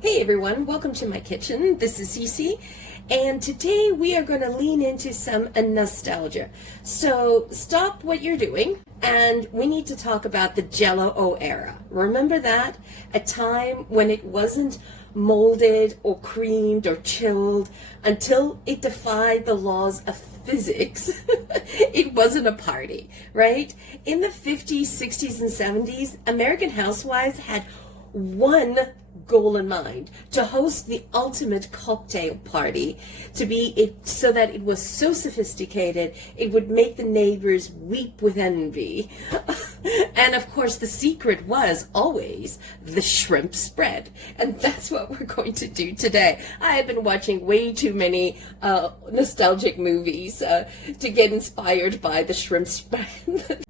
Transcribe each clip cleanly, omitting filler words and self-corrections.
Hey everyone, welcome to my kitchen. This is Cece, and today we are going to lean into some nostalgia. So stop what you're doing, and we need to talk about the Jello era. Remember that? A time when it wasn't molded or creamed or chilled until it defied the laws of physics. It wasn't a party, right? In the 50s, 60s, and 70s, American housewives had one goal in mind: to host the ultimate cocktail party, to be it so that it was so sophisticated it would make the neighbors weep with envy. And of course the secret was always the shrimp spread, and that's what we're going to do today. I have been watching way too many nostalgic movies to get inspired by the shrimp spread.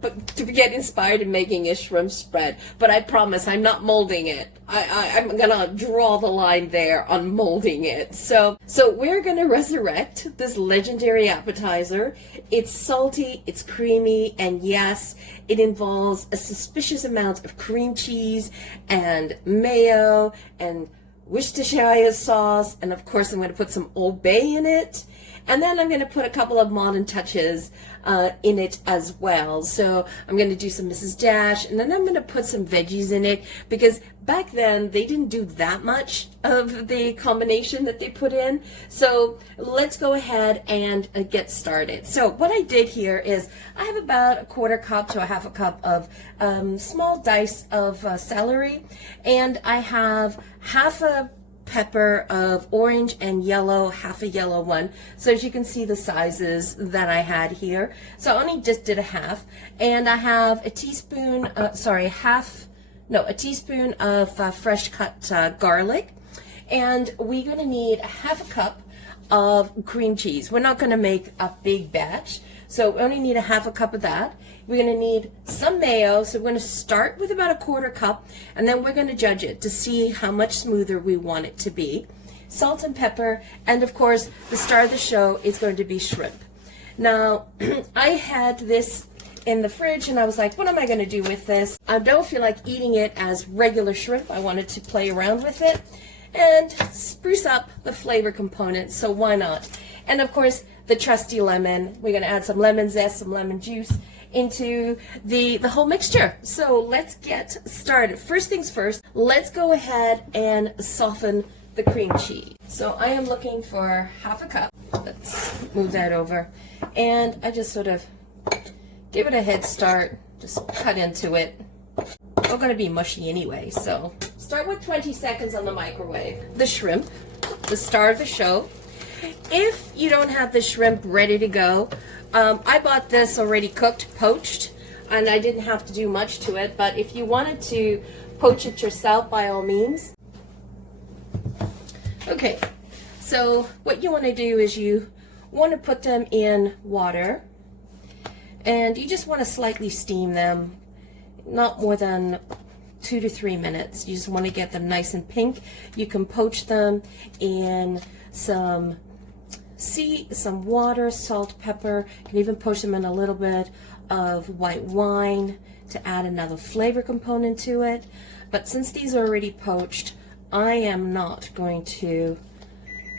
But to get inspired in making a shrimp spread. But I promise I'm not molding it. I'm gonna draw the line there on molding it. So we're gonna resurrect this legendary appetizer. It's salty, it's creamy, and yes, it involves a suspicious amount of cream cheese and mayo and Worcestershire sauce, and of course I'm going to put some Old Bay in it. And then I'm going to put a couple of modern touches in it as well. So I'm going to do some Mrs. Dash, and then I'm going to put some veggies in it, because back then they didn't do that much of the combination that they put in. So let's go ahead and get started. So what I did here is I have about a quarter cup to a half a cup of small dice of celery, and I have half a pepper of orange and yellow, half a yellow one. So as you can see the sizes that I had here. So I only just did a half, and I have a teaspoon, a teaspoon of fresh cut garlic, and we're going to need a half a cup of cream cheese. We're not going to make a big batch, so we only need a half a cup of that. We're going to need some mayo, so we're going to start with about a quarter cup, and then we're going to judge it to see how much smoother we want it to be. Salt and pepper, and of course, the star of the show is going to be shrimp. Now, I had this in the fridge, and I was like, what am I going to do with this? I don't feel like eating it as regular shrimp. I wanted to play around with it and spruce up the flavor component, so why not? And of course, the trusty lemon. We're going to add some lemon zest, some lemon juice into the whole mixture. So let's get started. First things first, let's go ahead and soften the cream cheese. So I am looking for half a cup. Let's move that over. And I just sort of give it a head start, just cut into it. We're going to be mushy anyway, so start with 20 seconds on the microwave. The shrimp, the star of the show. If you don't have the shrimp ready to go, I bought this already cooked, poached, and I didn't have to do much to it, but if you wanted to poach it yourself, by all means. Okay, so what you want to do is you want to put them in water, and you just want to slightly steam them, not more than 2 to 3 minutes. You just want to get them nice and pink. You can poach them in some water, salt, pepper. You can even poach them in a little bit of white wine to add another flavor component to it. But since these are already poached, I am not going to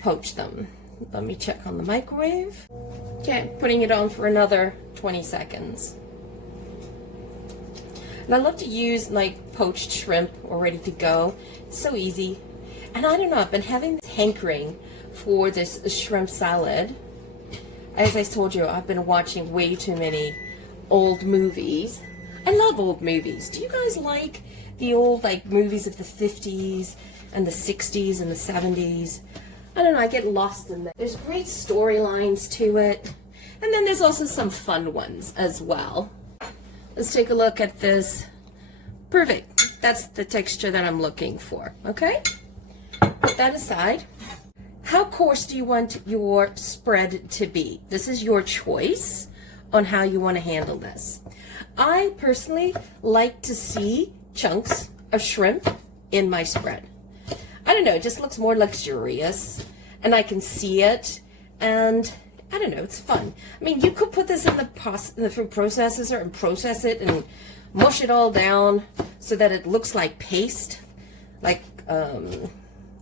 poach them. Let me check on the microwave. Okay, putting it on for another 20 seconds. And I love to use like poached shrimp or ready to go. It's so easy. And I don't know, I've been having this hankering for this shrimp salad. As I told you, I've been watching way too many old movies. I love old movies. Do you guys like the old movies of the 50s and the 60s and the 70s? I don't know, I get lost in that. There's great storylines to it. And then there's also some fun ones as well. Let's take a look at this. Perfect. That's the texture that I'm looking for. Okay? Put that aside. How coarse do you want your spread to be? This is your choice on how you want to handle this. I personally like to see chunks of shrimp in my spread. I don't know, it just looks more luxurious, and I can see it, and I don't know, it's fun. I mean, you could put this in the food processor and process it and mush it all down so that it looks like paste, like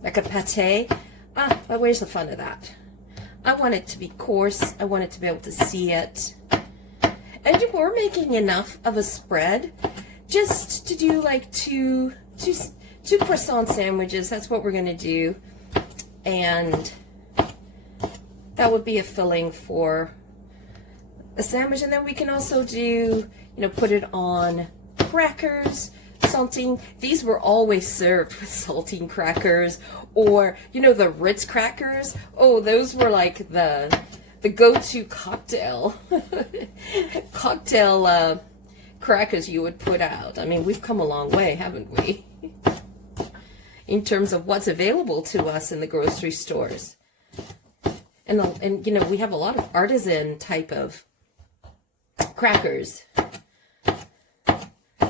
like a pate. But where's the fun of that? I want it to be coarse. I want it to be able to see it. And we're making enough of a spread just to do like two croissant sandwiches. That's what we're going to do. And that would be a filling for a sandwich. And then we can also do, put it on crackers, saltine. These were always served with saltine crackers, or, the Ritz Crackers. Oh, those were like the go-to cocktail crackers you would put out. I mean, we've come a long way, haven't we? In terms of what's available to us in the grocery stores. And we have a lot of artisan type of crackers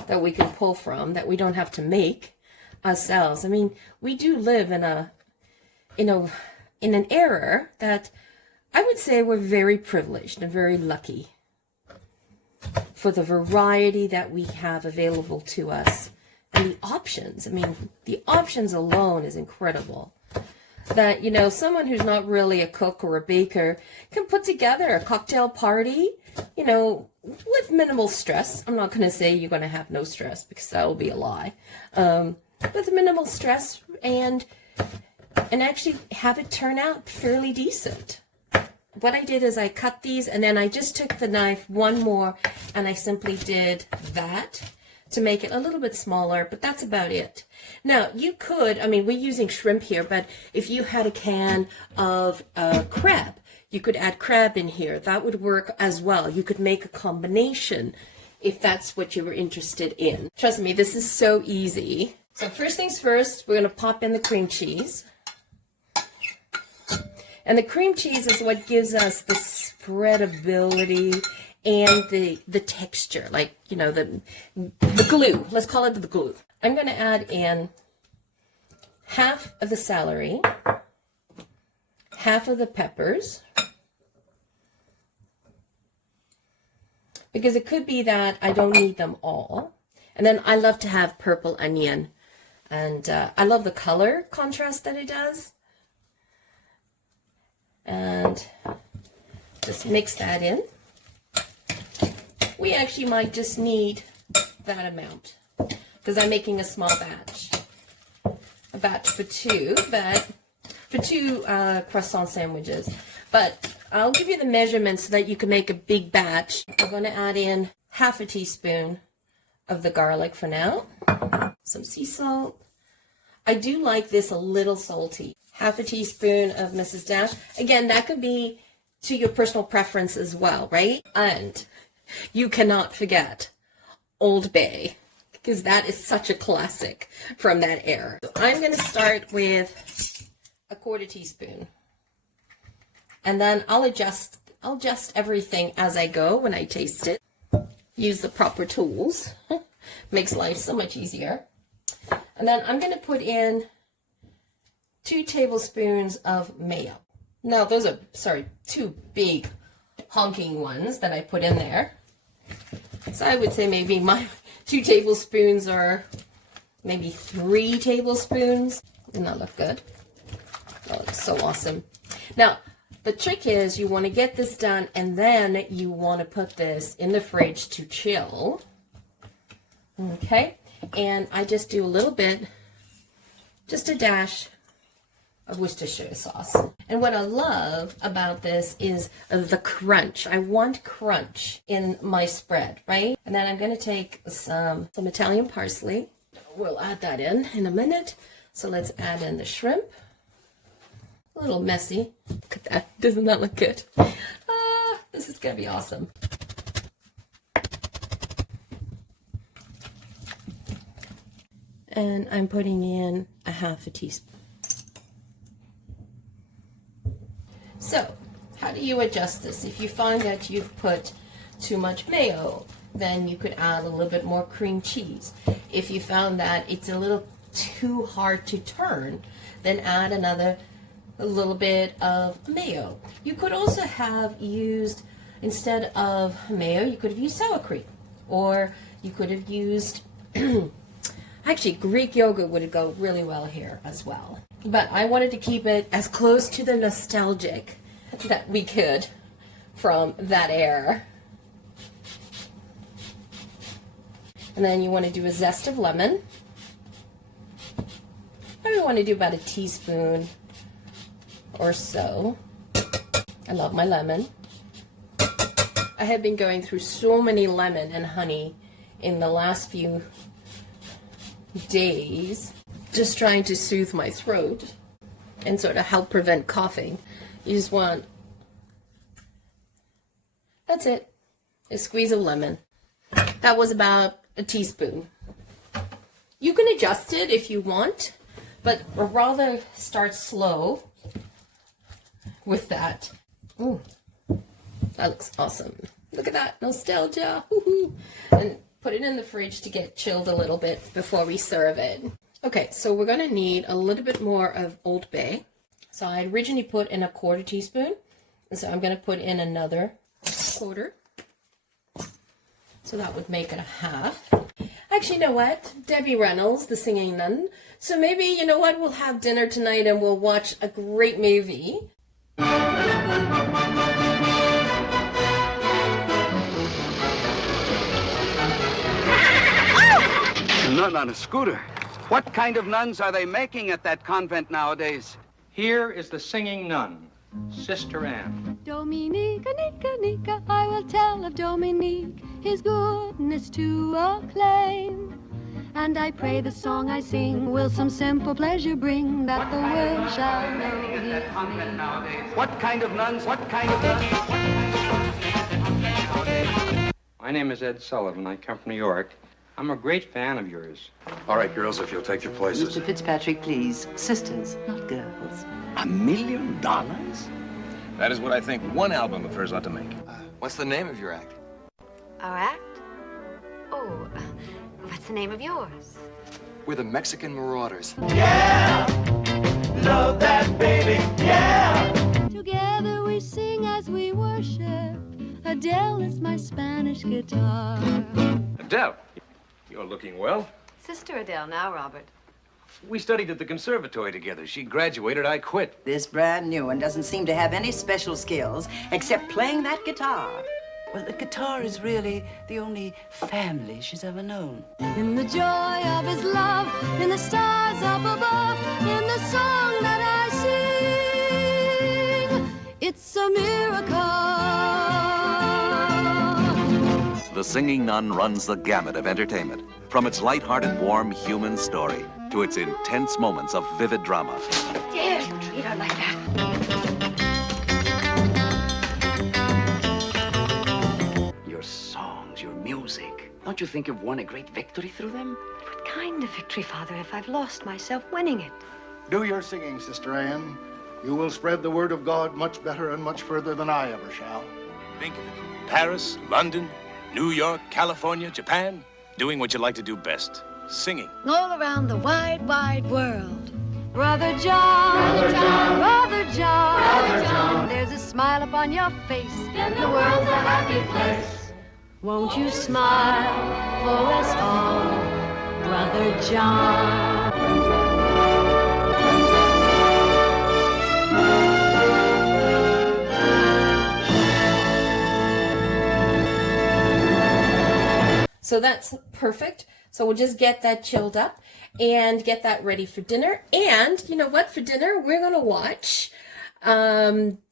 that we can pull from, that we don't have to make ourselves. I mean, we do live in an era that I would say we're very privileged and very lucky for the variety that we have available to us and the options. I mean, the options alone is incredible. That, someone who's not really a cook or a baker can put together a cocktail party, with minimal stress. I'm not going to say you're going to have no stress, because that will be a lie. With minimal stress and actually have it turn out fairly decent. What I did is I cut these, and then I just took the knife one more and I simply did that to make it a little bit smaller, but that's about it. Now, you could, we're using shrimp here, but if you had a can of crab, you could add crab in here. That would work as well. You could make a combination if that's what you were interested in. Trust me, this is so easy. So first things first, we're going to pop in the cream cheese. And the cream cheese is what gives us the spreadability and the texture, like, the glue. Let's call it the glue. I'm going to add in half of the celery, half of the peppers, because it could be that I don't need them all. And then I love to have purple onion, and I love the color contrast that it does. And just mix that in. We actually might just need that amount, because I'm making a small batch. A batch for two, croissant sandwiches. But I'll give you the measurements so that you can make a big batch. I'm going to add in half a teaspoon of the garlic for now. Some sea salt. I do like this a little salty. Half a teaspoon of Mrs. Dash. Again, that could be to your personal preference as well, right? And you cannot forget Old Bay, because that is such a classic from that era. So I'm going to start with a quarter teaspoon. And then I'll adjust everything as I go when I taste it. Use the proper tools. Makes life so much easier. And then I'm going to put in 2 tablespoons of mayo. Now, those are, 2 big honking ones that I put in there. So I would say maybe my 2 tablespoons or maybe 3 tablespoons. Doesn't that look good? Oh, it's so awesome. Now, the trick is you want to get this done, and then you want to put this in the fridge to chill. Okay? And I just do a little bit, just a dash of Worcestershire sauce. And what I love about this is the crunch. I want crunch in my spread, right? And then I'm going to take some Italian parsley. We'll add that in a minute. So let's add in the shrimp. A little messy. Look at that. Doesn't that look good? This is going to be awesome. And I'm putting in a half a teaspoon. So, how do you adjust this? If you find that you've put too much mayo, then you could add a little bit more cream cheese. If you found that it's a little too hard to turn, then add a little bit of mayo. You could also have used, instead of mayo, you could have used sour cream, or you could have used Actually, Greek yogurt would go really well here as well. But I wanted to keep it as close to the nostalgic that we could from that era. And then you want to do a zest of lemon. I want to do about a teaspoon or so. I love my lemon. I have been going through so many lemon and honey in the last few days, just trying to soothe my throat and sort of help prevent coughing. You just want, that's it, a squeeze of lemon. That was about a teaspoon. You can adjust it if you want, but rather start slow with that. Ooh, that looks awesome. Look at that, nostalgia. Woo-hoo. And put it in the fridge to get chilled a little bit before we serve it. Okay, so we're gonna need a little bit more of Old Bay. So I originally put in a 1/4 teaspoon, and so I'm gonna put in another 1/4. So that would make it a 1/2. Actually, you know what? Debbie Reynolds, the singing nun. So maybe, you know what? We'll have dinner tonight and we'll watch a great movie. A nun on a scooter. What kind of nuns are they making at that convent nowadays? Here is the singing nun, Sister Anne. Dominique, Nika, Nika, I will tell of Dominique, his goodness to acclaim. And I pray the song I sing will some simple pleasure bring, that the world shall know his name. What kind of nuns? What kind of nuns? My name is Ed Sullivan. I come from New York. I'm a great fan of yours. All right, girls, if you'll take your places. Mr. Fitzpatrick, please. Sisters, not girls. $1 million? That is what I think one album of hers ought to make. What's the name of your act? Our act? Oh, what's the name of yours? We're the Mexican Marauders. Yeah! Love that baby, yeah! Together we sing as we worship. Adele is my Spanish guitar. Adele, you're looking well. Sister Adele now, Robert. We studied at the conservatory together. She graduated, I quit. This brand new one doesn't seem to have any special skills except playing that guitar. Well, the guitar is really the only family she's ever known. In the joy of his love, in the stars up above, in the song that I sing, it's a miracle. The Singing Nun runs the gamut of entertainment, from its light-hearted, warm, human story to its intense moments of vivid drama. Dare you treat her like that? Your songs, your music. Don't you think you've won a great victory through them? What kind of victory, Father, if I've lost myself winning it? Do your singing, Sister Anne. You will spread the word of God much better and much further than I ever shall. Think of it. Paris, London, New York, California, Japan. Doing what you like to do best. Singing. All around the wide, wide world. Brother John, Brother John, Brother John, Brother John, there's a smile upon your face, and the world's a happy place. Won't you smile for us all, Brother John? So that's perfect. So we'll just get that chilled up and get that ready for dinner. And you know what? For dinner, we're going to watch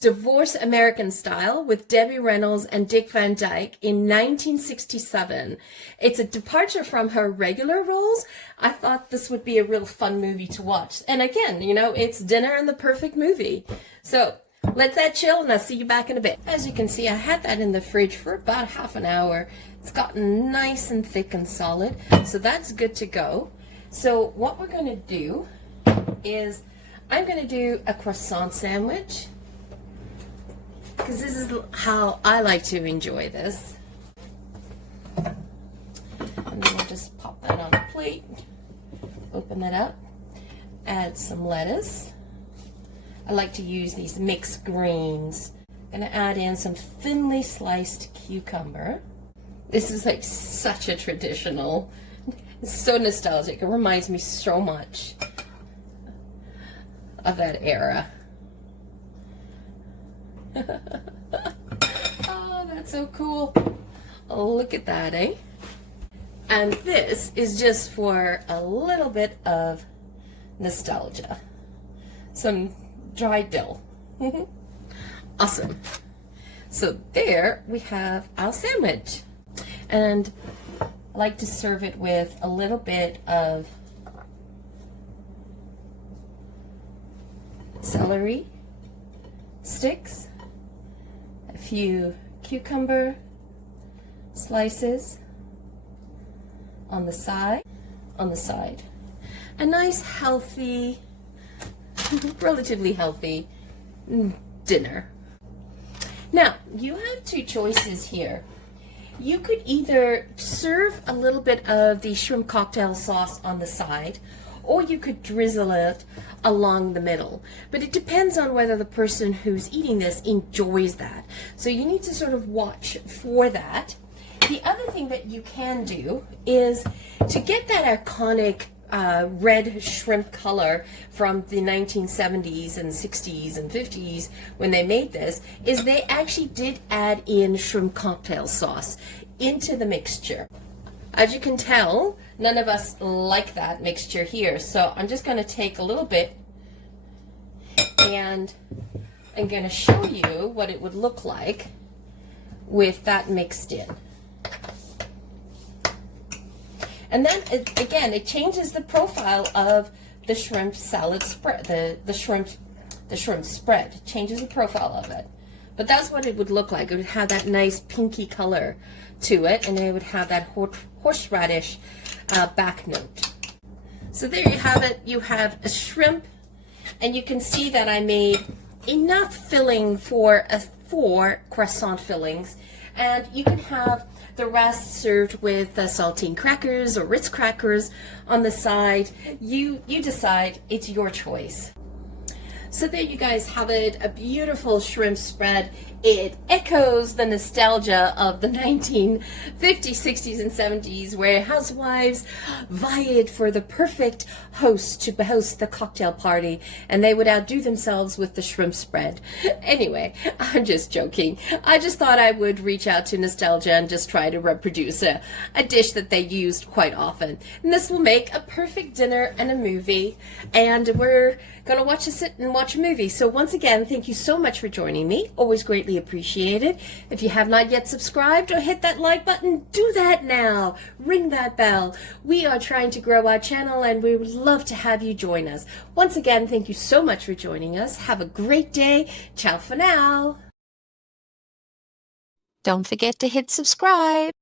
Divorce American Style with Debbie Reynolds and Dick Van Dyke in 1967. It's a departure from her regular roles. I thought this would be a real fun movie to watch. And again, you know, it's dinner and the perfect movie. So let that chill and I'll see you back in a bit. As you can see, I had that in the fridge for about half an hour. It's gotten nice and thick and solid, so that's good to go. So what we're going to do is I'm going to do a croissant sandwich, because this is how I like to enjoy this. And then we'll just pop that on a plate, open that up, add some lettuce. I like to use these mixed greens. I'm going to add in some thinly sliced cucumber. This is like such a traditional It's so nostalgic. It reminds me so much of that era. Oh, that's so cool. Oh, look at that, eh? And this is just for a little bit of nostalgia. Some dried dill. Awesome. So there we have our sandwich. And I like to serve it with a little bit of celery sticks, a few cucumber slices on the side, a nice healthy, relatively healthy dinner. Now, you have two choices here. You could either serve a little bit of the shrimp cocktail sauce on the side, or you could drizzle it along the middle. But it depends on whether the person who's eating this enjoys that. So you need to sort of watch for that. The other thing that you can do is to get that iconic red shrimp color from the 1970s and 60s and 50s when they made this, is they actually did add in shrimp cocktail sauce into the mixture. As you can tell, none of us like that mixture here, so I'm just going to take a little bit and I'm going to show you what it would look like with that mixed in. And then, again, it changes the profile of the shrimp salad spread, the shrimp spread. It changes the profile of it. But that's what it would look like. It would have that nice pinky color to it, and it would have that horseradish back note. So there you have it. You have a shrimp, and you can see that I made enough filling for 4 croissant fillings, and you can have the rest served with saltine crackers or Ritz crackers on the side. You decide. It's your choice. So there you guys have it, a beautiful shrimp spread. It echoes the nostalgia of the 1950s, 60s, and 70s, where housewives vied for the perfect host to host the cocktail party, and they would outdo themselves with the shrimp spread. Anyway, I'm just joking. I just thought I would reach out to nostalgia and just try to reproduce a dish that they used quite often. And this will make a perfect dinner and a movie, and we're going to sit and watch a movie. So once again, thank you so much for joining me. Always greatly appreciated. If you have not yet subscribed or hit that like button, do that now. Ring that bell. We are trying to grow our channel, and we would love to have you join us. Once again, thank you so much for joining us. Have a great day. Ciao for now. Don't forget to hit subscribe.